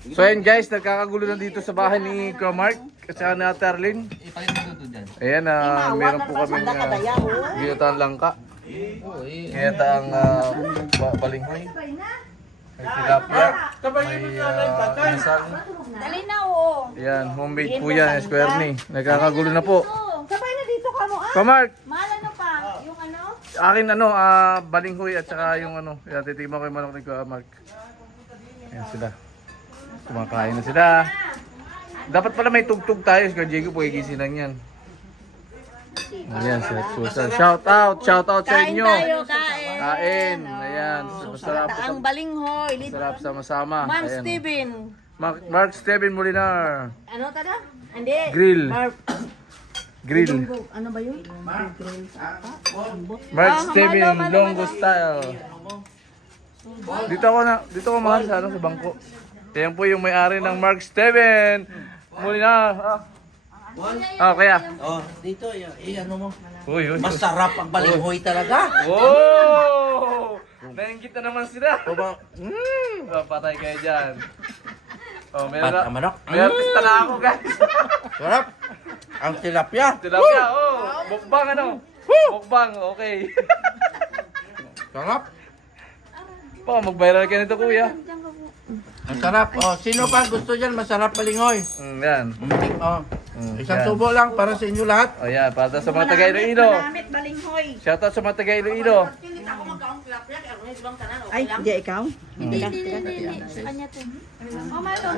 So ayun guys, nagkakagulo na dito sa bahay ni Kuya Mark at saka ni Ate Arlene. Ayan, meron po kami ginataang langka. Ginataang balinghoy. May tilapia. May isang. Dali na, oo. Ayan, homemade po yan, square ni. Nagkakagulo na po. Sabay na dito ka mo, ah. Kuya Mark, Mahal ano pa? Yung ano? akin balinghoy at saka yung Ayan, titigman ko yung manok ni Kuya Mark. Ayan sila. Kumakain na sila. Dapat pala may tugtog tayo. Kuya Diego, pagigising lang yan. Ayan, sila Susan. Shout out sa inyo. Kain tayo, kain. Kain. Ayan, masarap. Ang balinghoy. Masarap sama-sama. Ma'am Ayan. Steven. Mark Steven Molinar. Ano tada? Hindi. Grill. Grill. Ano ba yun? Mark Steven Longo Style. Dito ako mahal sa bangko. Yan po yung may-ari ng Mark Steven Molinar. Kaya. Oh, dito, ano mo. Uy. Masarap ang balinghoy talaga. Oh! Nainggit na naman sila. Patay kayo dyan. Meron na. Manok. May artista na ako, guys. Sarap. Ang tilapia. Tilapia, mukbang Mukbang, okay. Sarap. Mag-viral ka nito, kuya. Ang sarap. Oh, sino pa gusto dyan? Masarap balinghoy. Yan. Oh. Isang yan. tubo lang para sa inyo lahat. Yan, para sa mga taga Iloilo. Malamit balinghoy. Shoutout sa mga taga Iloilo. Ay, hindi ikaw? Hindi. Sa kanya to. Oh, malo.